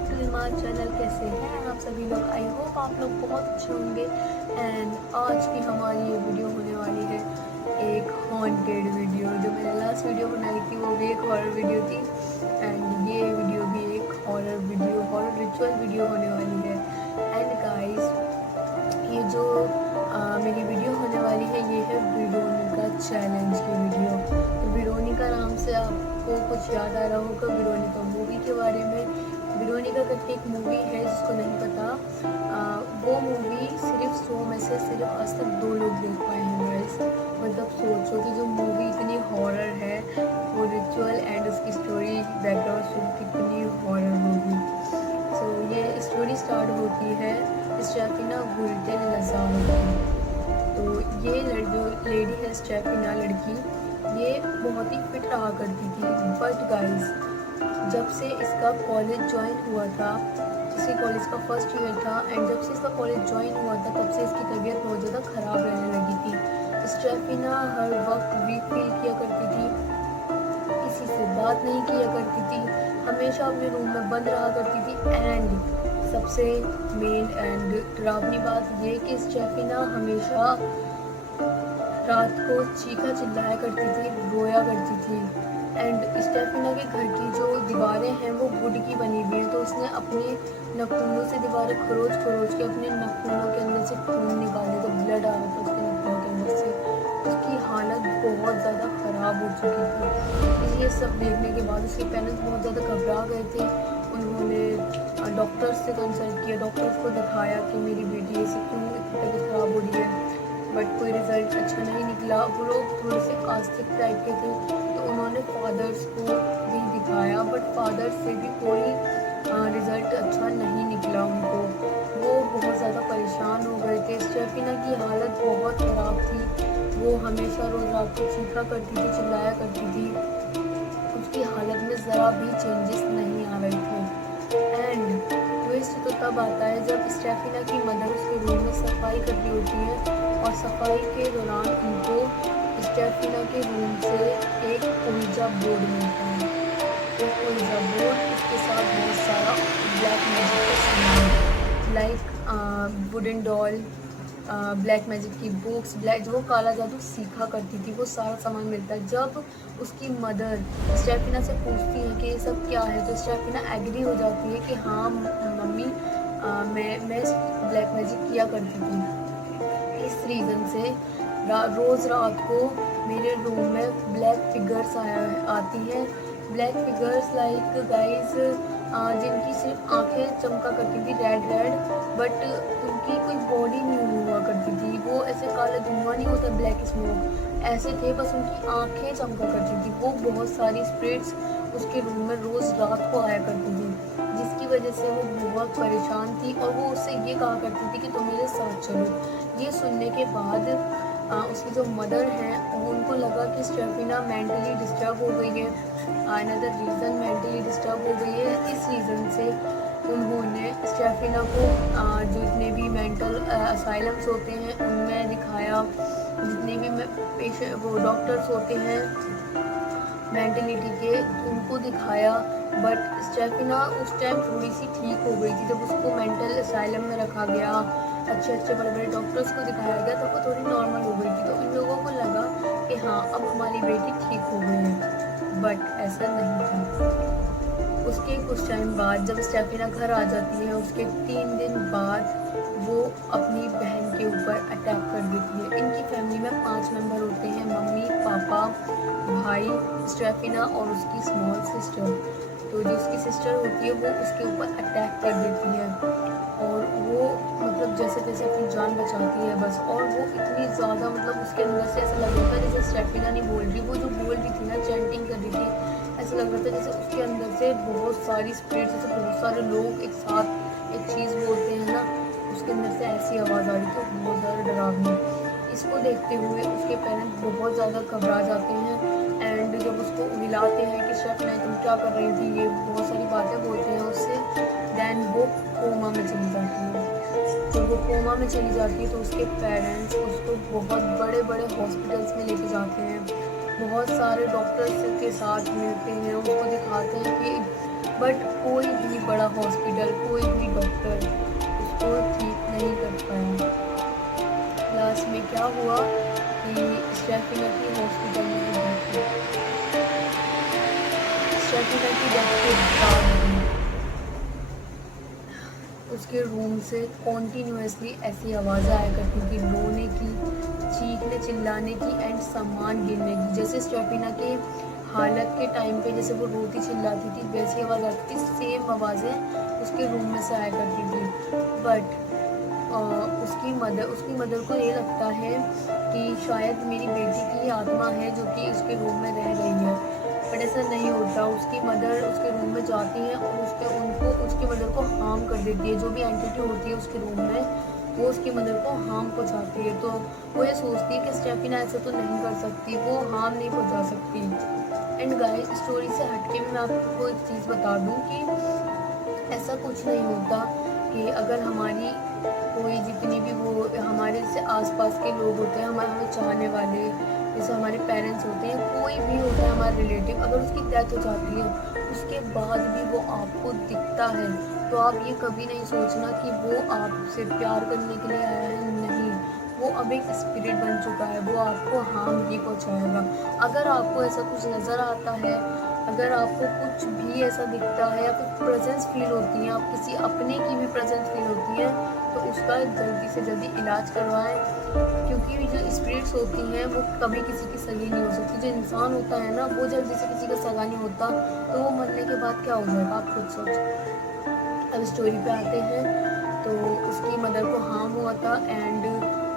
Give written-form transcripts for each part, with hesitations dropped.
Back to my channel. कैसे हैं आप सभी लोग? आई होप आप लोग बहुत अच्छे होंगे। एंड आज की हमारी ये वीडियो होने वाली है एक हॉन्टेड वीडियो। जो मैंने लास्ट वीडियो बनाई थी वो भी एक हॉरर वीडियो थी, एंड ये वीडियो भी एक horror video, horror ritual video होने वाली है। एंड गाइस, ये जो मेरी वीडियो होने वाली है ये है वेरोनिका चैलेंज की वीडियो। तो वेरोनिका नाम से आपको कुछ याद आ रहा होगा वेरोनिका मूवी के बारे में। वेरोनिका करके एक मूवी है, जिसको नहीं पता वो मूवी सिर्फ 100 में से सिर्फ आज तक 2 लोग देख पाए हैं गाइस। मतलब सोचो कि जो मूवी इतनी हॉरर है, वो रिचुअल एंड उसकी स्टोरी बैकग्राउंड कितनी हॉरर होगी। सो ये स्टोरी स्टार्ट होती है स्टेफिना गुल्टेन लजारो की। तो ये जो लेडी है स्टेफिना लड़की, ये बहुत ही फिट रहा करती थी। बट गाइस, जब से इसका कॉलेज ज्वाइन हुआ था, इसके कॉलेज का फर्स्ट ईयर था, एंड जब से इसका कॉलेज ज्वाइन हुआ था तब से इसकी तबीयत बहुत ज़्यादा ख़राब रहने लगी थी। स्टेफिना हर वक्त वीक फील किया करती थी, किसी से बात नहीं किया करती थी, हमेशा अपने रूम में बंद रहा करती थी। एंड सबसे मेन एंड डरावनी बात ये कि स्टेफिना हमेशा रात को चीखा चिल्लाया करती थी, रोया करती थी। एंड स्टेफिना के घर की जो दीवारें हैं वो वुड की बनी हुई हैं, तो उसने अपने नाखूनों से दीवारें खरोच खरोच के अपने नाखूनों के अंदर से खून निकाले, तो ब्लड आ रहा था उसके नाखूनों के अंदर से। उसकी हालत बहुत ज़्यादा ख़राब हो चुकी थी। ये सब देखने के बाद उसके पेरेंट्स बहुत ज़्यादा घबरा गए थे। उन्होंने डॉक्टर्स से कंसल्ट किया, डॉक्टर्स को दिखाया कि मेरी बेटी ऐसे क्यों इतनी तबीयत ख़राब हो रही है, बट कोई रिज़ल्ट अच्छा नहीं निकला। वो लोग थोड़े से आस्तिक टाइप के थे, तो उन्होंने फादर्स को भी दिखाया, बट फादर्स से भी कोई रिज़ल्ट अच्छा नहीं निकला उनको। वो बहुत ज़्यादा परेशान हो गए थे। स्टेफिना की हालत बहुत ख़राब थी, वो हमेशा रोज़ रात को चीखा करती थी, चिल्लाया करती थी। उसकी हालत में ज़रा भी चेंजेस नहीं आ रहे थे। एंड ट्विस्ट तो तब आता है जब स्टेफिना की मदर उसके रूम में सफाई कर रही होती है, और सफाई के दौरान उनको स्टेफिना के रूम से एक ओइजा बोर्ड मिलता है। एक ओइजा बोर्ड, इसके साथ बहुत सारा ब्लैक मैजिक का सामान, like wooden doll, black magic की बुक्स, ब्लैक जो वो काला जादू सीखा करती थी, वो सारा सामान मिलता है। जब उसकी मदर स्टेफिना से पूछती है कि ये सब क्या है, तो स्टेफिना एग्री हो जाती है कि हाँ मम्मी, मैं ब्लैक मैजिक किया करती थी। इस रीज़न से रोज़ रात को मेरे रूम में ब्लैक फिगर्स आती हैं। ब्लैक फिगर्स लाइक गाइस, जिनकी सिर्फ आंखें चमका करती थी रेड रेड, बट उनकी कोई बॉडी नहीं हुआ करती थी। वो ऐसे काला धुआं नहीं होता, ब्लैक स्मोक ऐसे थे, बस उनकी आंखें चमका करती थी। वो बहुत सारी स्पिरिट्स उसके रूम में रोज़ रात को आया करती थी, जिसकी वजह से वो बहुत परेशान थी, और वो उससे ये कहा करती थी कि तुम मेरे साथ चलो। ये सुनने के बाद उसकी जो मदर हैं, उनको लगा कि स्टेफिना मेंटली डिस्टर्ब हो गई है, अनदर रीज़न मेंटली डिस्टर्ब हो गई है। इस रीज़न से उन्होंने स्टेफिना को जितने भी मेंटल असाइलम्स होते हैं उनमें दिखाया, जितने भी पेशेंट वो डॉक्टर्स होते हैं मेंटलिटी के, उनको दिखाया। बट स्टेफिना उस टाइम थोड़ी सी ठीक हो गई थी। जब उसको मेंटल असाइलम में रखा गया, अच्छे अच्छे बड़े बड़े डॉक्टर्स को दिखाया गया, तो वो थोड़ी नॉर्मल हो गई थी। तो इन लोगों को लगा कि हाँ अब हमारी बेटी ठीक हो गई है, बट ऐसा नहीं था। उसके कुछ टाइम बाद जब स्टेफिना घर आ जाती है, उसके 3 दिन बाद वो अपनी बहन के ऊपर अटैक कर देती है। इनकी फैमिली में 5 मेंबर होते हैं, मम्मी, पापा, भाई, स्टेफिना और उसकी स्मॉल सिस्टर। तो जो उसकी सिस्टर होती है वो उसके ऊपर अटैक कर देती है, और वो मतलब जैसे तैसे अपनी जान बचाती है बस। और वो इतनी ज़्यादा मतलब उसके अंदर से ऐसा लग रहा था जैसे स्टेफिना नहीं बोल रही, वो जो बोल रही थी ना, चैंटिंग कर रही थी, ऐसा लग रहा था जैसे उसके अंदर से बहुत सारी स्पिरिट्स, जैसे बहुत सारे लोग एक साथ एक चीज़ बोलते हैं ना, उसके अंदर से ऐसी आवाज़ आ रही थी, बहुत ज़्यादा डरावनी। इसको देखते हुए उसके पेरेंट्स बहुत ज़्यादा घबरा जाते हैं, एंड जब उसको मिलाते हैं कि स्टेफिना तुम क्या कर रही थी, ये बहुत सारी बातें बोलते हैं उससे, देन वो कोमा में चली जाती है। जब वो कोमा में चली जाती है तो उसके पेरेंट्स उसको बहुत बड़े बड़े हॉस्पिटल्स में लेके जाते हैं, बहुत सारे डॉक्टर्स के साथ मिलते हैं, उसको दिखाते हैं कि बट कोई भी बड़ा हॉस्पिटल, कोई भी डॉक्टर उसको ठीक नहीं कर पाया। लास्ट में क्या हुआ कि स्टेफिना की हॉस्पिटल में डेथ हुई। स्टेफिना की डेथ के बाद उसके रूम से कॉन्टीन्यूसली ऐसी आवाज़ें आया करती थी, रोने की, चीखने चिल्लाने की एंड सामान गिरने की। जैसे स्टेफिना के हालत के टाइम पे जैसे वो रोती चिल्लाती थी वैसी आवाज़ आती थी, सेम आवाज़ें उसके रूम में से आया करती थी। बट उसकी मदर को ये लगता है कि शायद मेरी बेटी की आत्मा है जो कि उसके रूम में रह रही है, बट ऐसा नहीं होता। उसकी मदर उसके रूम में जाती है और उसकी मदर को हार्म कर देती है। जो भी एंटिटी होती है उसके रूम में वो उसकी मदर को हार्म पहुंचाती है। तो वो ये सोचती है कि स्टेफिना ऐसा तो नहीं कर सकती, वो हार्म नहीं पहुंचा सकती। एंड गाइस, स्टोरी से हटके मैं आपको एक चीज़ बता दूं कि ऐसा कुछ नहीं होता कि अगर हमारी कोई जितनी भी वो हमारे से आसपास के लोग होते हैं, हमें चाहने वाले, जैसे हमारे पेरेंट्स होते हैं, कोई भी होता है हमारे रिलेटिव, अगर उसकी डेथ हो जाती है उसके बाद भी वो आपको दिखता है, तो आप ये कभी नहीं सोचना कि वो आपसे प्यार करने के लिए आया है। नहीं, वो अब एक स्पिरिट बन चुका है, वो आपको हार्म ही पहुँचाएगा। अगर आपको ऐसा कुछ नज़र आता है, अगर आपको कुछ भी ऐसा दिखता है या फिर प्रेजेंस फील होती है, आप किसी अपने की भी प्रेजेंस फील होती है, तो उसका जल्दी से जल्दी इलाज करवाएं। क्योंकि जो स्पिरिट्स होती हैं वो कभी किसी की सगी नहीं हो सकती। जो इंसान होता है ना, वो जल्दी से किसी का सगा नहीं होता, तो वो मरने के बाद क्या हो जाएगा आप खुद सोचो। अब स्टोरी पे आते हैं, तो उसकी मदर को हार्म हुआ था एंड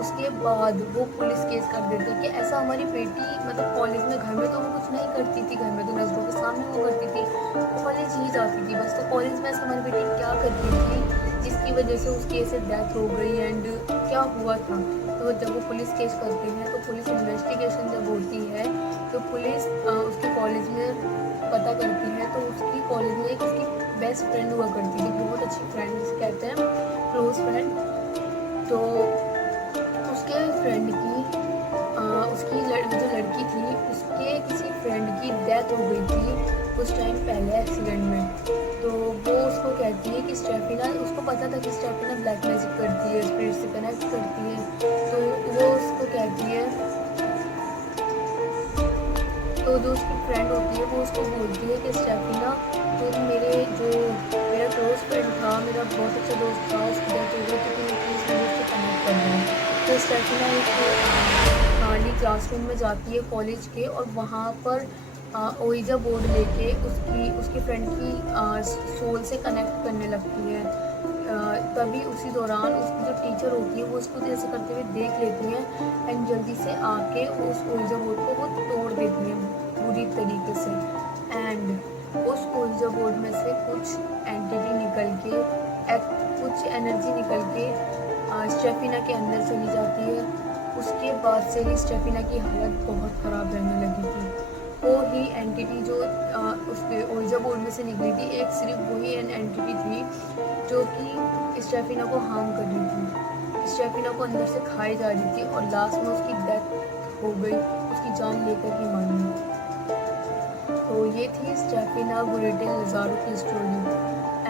उसके बाद वो पुलिस केस कर देते कि ऐसा हमारी बेटी, मतलब कॉलेज में, घर में तो वो कुछ नहीं करती थी, घर में तो नज़रों के सामने वो करती थी, तो कॉलेज ही जाती थी बस, तो कॉलेज में ऐसा हमारी बेटी क्या करती थी जिसकी वजह से उसकी ऐसे डेथ हो गई एंड क्या हुआ था। तो जब वो पुलिस केस करते हैं, तो पुलिस इन्वेस्टिगेशन जब होती है, तो पुलिस उसके कॉलेज में पता करती है, तो उसकी कॉलेज में एक उसकी बेस्ट फ्रेंड हुआ करती थी, बहुत अच्छी फ्रेंड जिसे कहते हैं क्लोज फ्रेंड। तो उसके फ्रेंड की जो लड़की थी उसके किसी फ्रेंड की डेथ हो गई थी कुछ टाइम पहले एक्सीडेंट में। तो वो उसको कहती है कि स्टेफिना, उसको पता था कि स्टेफिना ब्लैक मैजिक करती है, स्पिरिट से कनेक्ट करती है, तो वो उसको कहती है, तो जो उसकी फ्रेंड होती है वो उसको बोलती है कि स्टेफिना, तुम मेरा क्लोज फ्रेंड था, मेरा बहुत अच्छा दोस्त था, उसकी डेथ हो गई, तो तुम प्लीज़ मुझे उससे कनेक्ट कर दो। तो स्टेफिना एक खाली क्लासरूम में जाती है कॉलेज के, और वहाँ पर ओइजा बोर्ड लेके उसकी फ्रेंड की सोल से कनेक्ट करने लगती है। तभी उसी दौरान उसकी जो टीचर होती है वो उसको ऐसे करते हुए देख लेती हैं एंड जल्दी से आके उस ओइजा बोर्ड को वो तोड़ देती हैं बुरी तरीके से। एंड उस ओइजा बोर्ड में से कुछ एंटिटी निकल के, कुछ एनर्जी निकल के स्टेफिना के अंदर चली जाती है। उसके बाद से ही स्टेफिना की हालत बहुत ख़राब रहने लगी थी। वो ही एंटिटी जो उसके ओइजा बोर्ड में से निकली थी, एक सिर्फ वही एंटिटी थी जो कि स्टेफिना को हार्म कर रही थी, स्टेफिना को अंदर से खाई जा रही थी, और लास्ट में उसकी डेथ हो गई, उसकी जान लेकर ही मानी। तो ये थी स्टेफिना गुरेटेल लज़ारो की स्टोरी।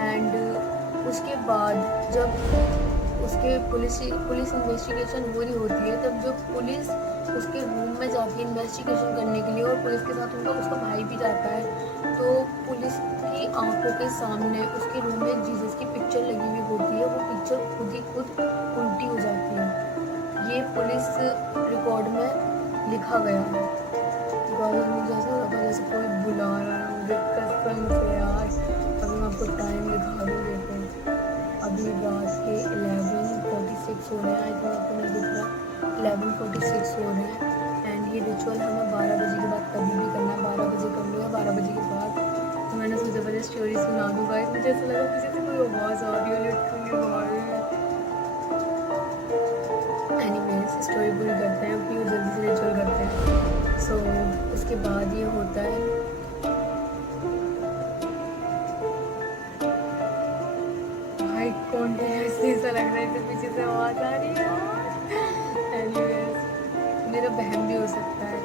एंड उसके बाद जब उसके पुलिस इन्वेस्टिगेशन हो रही होती है, तब जो पुलिस उसके रूम में जाती है इन्वेस्टिगेशन करने के लिए, और पुलिस के साथ उसका भाई भी जाता है, तो पुलिस की आंखों के सामने उसके रूम में जीसस की पिक्चर लगी हुई होती है, वो पिक्चर खुद ही खुद उल्टी हो जाती है। ये पुलिस रिकॉर्ड में लिखा गया है। मुझे ऐसा लगा जैसे कोई बुला रहा है मुझे, कसम से यार। अभी मैं आपको टाइम दिखा दूँ, देखो अभी रात के 11:46 हो रहे हैं, आई थिंक आपको नहीं दिख रहा, 11:46 हो रहे हैं। एंड ये रिचुअल हमें 12 बजे के बाद कभी भी करना है, 12 बजे कर लो या 12 बजे के बाद। तो मैंने सोचा पहले स्टोरी सुना दूँ गाइस, मुझे ऐसा लगा पीछे से कोई आवाज़ आ रही है, लिटरली बाहर है। एनीवेज, स्टोरी पूरी करते हैं, फिर जल्दी से रिचुअल करते हैं। सो उसके बाद ये होता है, भाई कॉन्टिन्यूसली ऐसा लग रहा है कि पीछे से आवाज़ आ रही है। एनीवेज, मेरा बहन भी हो सकता है।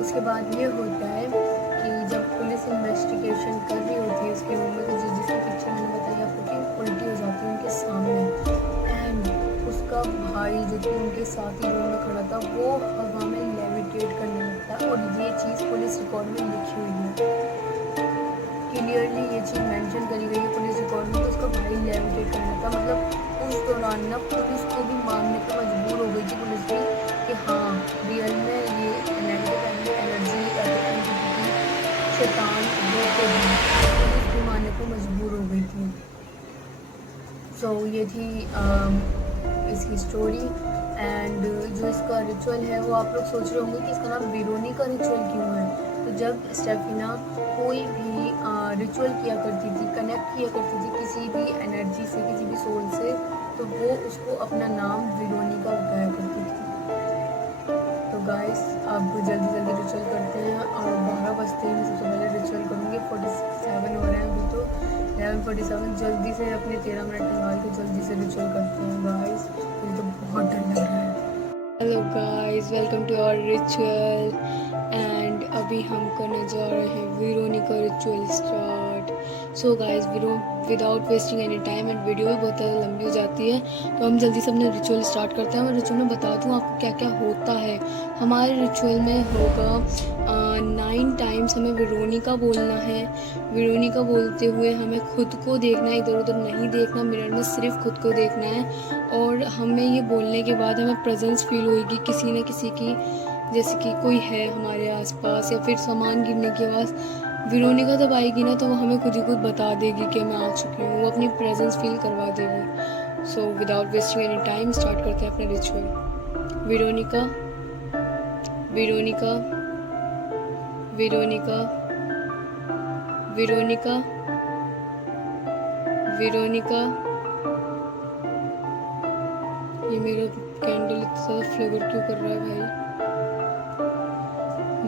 उसके बाद ये होता है कि जब पुलिस पुलिस इन्वेस्टिगेशन कर रही होती है उसके रूम में, तो जिसकी पिक्चर मैंने बताई आपको कि उल्टी हो जाती है उनके सामने, एंड उसका भाई जो कि उनके साथ ही रूम में खड़ा था वो हवा में लेविटेट करने लगता है। और ये चीज़ पुलिस रिकॉर्ड में लिखी हुई है, क्लियरली ये चीज़ मेंशन करी गई है पुलिस रिकॉर्ड में, तो उसका भाई लेविटेट करने था। मतलब उस दौरान ना पुलिस को भी मानने पर मजबूर हो गई थी पुलिस भी कि हाँ रियल में ये नेगेटिव एनर्जी शैतान वो को भी पुलिस भी मानने पर मजबूर हो गई थी। सो ये थी इसकी स्टोरी। एंड जो इसका रिचुअल है वो आप लोग सोच रहे होंगे कि इसका नाम वेरोनिका रिचुअल क्यों है। तो जब स्टेफिना कोई भी रिचुअल किया करती थी, कनेक्ट किया करती थी किसी भी एनर्जी से, किसी भी सोल से, तो वो उसको अपना नाम वेरोनिका बताया करती थी। तो गाइस अब जल्दी जल्दी रिचुअल करते हैं, और 12 बजते ही मैं सबसे पहले रिचुअल करूँगी। 47 हो रहे हैं अभी, तो 11:47 जल्दी से अपने 13 मिनट निकाल के जल्दी से रिचुअल करते हैं गाइस, मुझे तो बहुत डर लग रहा है। Hello guys, welcome to our ritual. And अभी हम करने जा रहे हैं Veronica ritual start. So guys, without wasting any time, and video भी बहुत ज़्यादा लंबी हो जाती है, तो हम जल्दी से अपने रिचुअल स्टार्ट करते हैं। और रिचुअल में बता दूँ आपको क्या क्या होता है। हमारे रिचुअल में होगा 9 टाइम्स हमें वेरोनिका बोलना है। वेरोनिका बोलते हुए हमें खुद को देखना है, इधर उधर नहीं देखना, मिरर में सिर्फ खुद को देखना है। और हमें ये बोलने के बाद हमें प्रेजेंस फील होगी किसी न किसी की, जैसे कि कोई है हमारे आसपास, या फिर सामान गिरने की आवाज़। वेरोनिका जब आएगी ना तो वो हमें खुद ही खुद बता देगी कि मैं आ चुकी हूँ, वो अपनी प्रेजेंस फील करवा देगी। So without wasting any time start करते हैं अपने ritual. Veronica, Veronica, Veronica, Veronica, Veronica. ये मेरा कैंडल इतना ज़्यादा फ्लेवर क्यों कर रहा है भाई।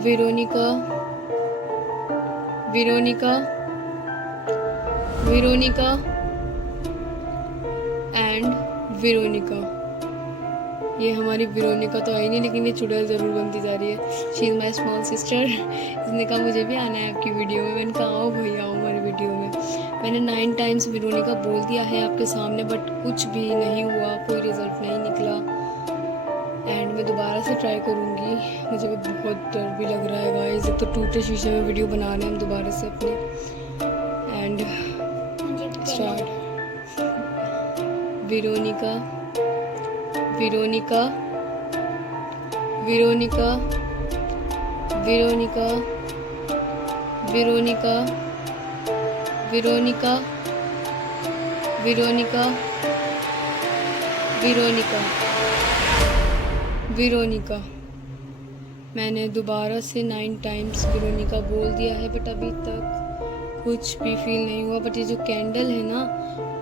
Veronica, Veronica, Veronica and Veronica. ये हमारी वेरोनिका तो आई नहीं, लेकिन ये चुड़ैल ज़रूर बनती जा रही है। She is my small sister. इसने कहा मुझे भी आना है आपकी वीडियो में। मैंने कहा आओ भाई आओ हमारी वीडियो में। मैंने 9 टाइम्स वेरोनिका बोल दिया है आपके सामने, बट कुछ भी नहीं हुआ, कोई रिजल्ट नहीं निकला। एंड मैं दोबारा से ट्राई करूँगी। मुझे भी बहुत डर भी लग रहा है गाइस, एक तो टूटे शीशे में वीडियो बना रहे हैं हम दोबारा से अपने। And start. Veronica, Veronica, Veronica, Veronica, Veronica, Veronica, Veronica, Veronica, Veronica. मैंने दोबारा से 9 टाइम्स वेरोनिका बोल दिया है, बट अभी तक कुछ भी फील नहीं हुआ। बट ये जो कैंडल है ना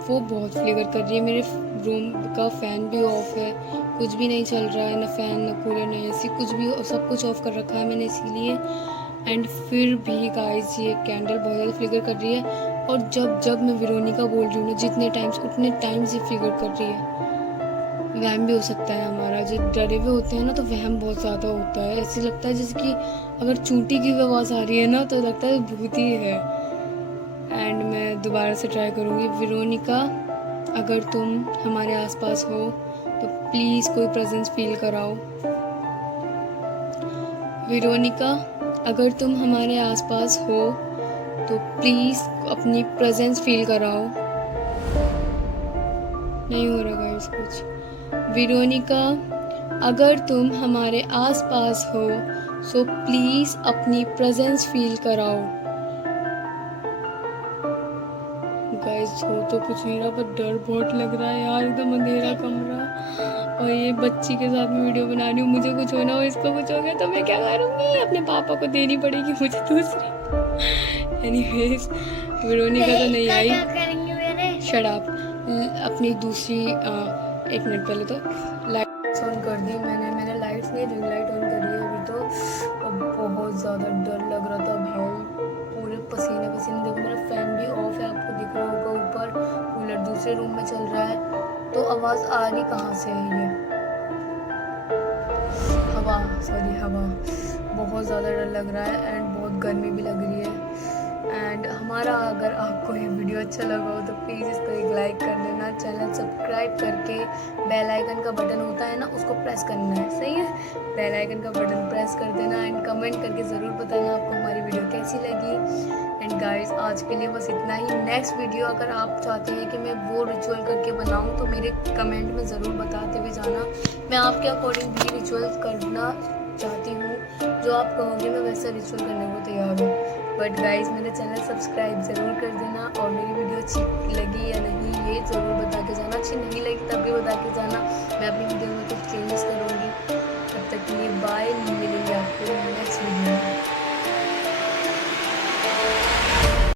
वो बहुत फ्लेवर कर रही है। मेरे रूम का फ़ैन भी ऑफ है, कुछ भी नहीं चल रहा है, ना फ़ैन ना कूलर ना एसी, कुछ भी, सब कुछ ऑफ कर रखा है मैंने इसीलिए। एंड फिर भी गाइस ये कैंडल बहुत ज़्यादा फ्लेवर कर रही है। और जब जब मैं वेरोनिका बोल रही हूँ ना, जितने टाइम्स उतने टाइम्स ये फ्लेवर कर रही है। वहम भी हो सकता है हमारा, जो डरे हुए होते हैं ना तो वहम बहुत ज़्यादा होता है। ऐसे लगता है जैसे कि अगर चूंटी की आवाज़ आ रही है ना तो लगता है भूत ही है। एंड मैं दोबारा से ट्राई करूँगी। वेरोनिका, अगर तुम हमारे आसपास हो तो प्लीज़ कोई प्रेजेंस फील कराओ। वेरोनिका, अगर तुम हमारे आसपास हो तो प्लीज़ अपनी प्रेजेंस फील कराओ। नहीं हो रहा गाइस कुछ। वेरोनिका, अगर तुम हमारे आसपास हो सो प्लीज़ अपनी प्रेजेंस फील कराओ। गाइस हो तो कुछ नहीं रहा, पर डर बहुत लग रहा है यार, एकदम अंधेरा कमरा, और ये बच्ची के साथ में वीडियो बना रही हूँ। मुझे कुछ होना हो, इसको कुछ हो गया तो मैं क्या करूँगी? अपने पापा को देनी पड़ेगी मुझे दूसरी। एनीवेज, वेरोनिका तो नहीं आई। Shut up. अपनी दूसरी 1 मिनट पहले तो लाइट्स ऑन कर दी मैंने लाइट्स नहीं, रिंग लाइट ऑन करी है अभी तो। अब बहुत ज़्यादा डर लग रहा था भाई, पूरे पसीने पसीने। देखो मेरा फ़ैन भी ऑफ है, आपको दिख रहा होगा ऊपर, कूलर दूसरे रूम में चल रहा है, तो आवाज़ आ रही कहाँ से है? ये हवा, सॉरी हवा। बहुत ज़्यादा डर लग रहा है एंड बहुत गर्मी भी लग रही है। हमारा अगर आपको ये वीडियो अच्छा लगा हो तो प्लीज़ इसको एक लाइक कर देना, चैनल सब्सक्राइब करके बेल आइकन का बटन होता है ना उसको प्रेस करना है, सही है, बेल आइकन का बटन प्रेस कर देना एंड कमेंट करके ज़रूर बताना आपको हमारी वीडियो कैसी लगी। एंड गाइस आज के लिए बस इतना ही। नेक्स्ट वीडियो अगर आप चाहते हैं कि मैं वो रिचुअल करके बनाऊँ तो मेरे कमेंट में ज़रूर बताते हुए जाना, मैं आपके अकॉर्डिंग भी रिचुअल करना चाहती हूँ, जो आप कहोगे मैं वैसा रिचुअल करने को तैयार हूँ। बट गाइस मेरे चैनल सब्सक्राइब ज़रूर कर देना और मेरी वीडियो अच्छी लगी या नहीं ये ज़रूर बता के जाना, अच्छी नहीं लगी तब भी बता के जाना, मैं अपनी वीडियो में कुछ चेंजेस करूँगी। तब तक के लिए बाय, मिलेंगे आपको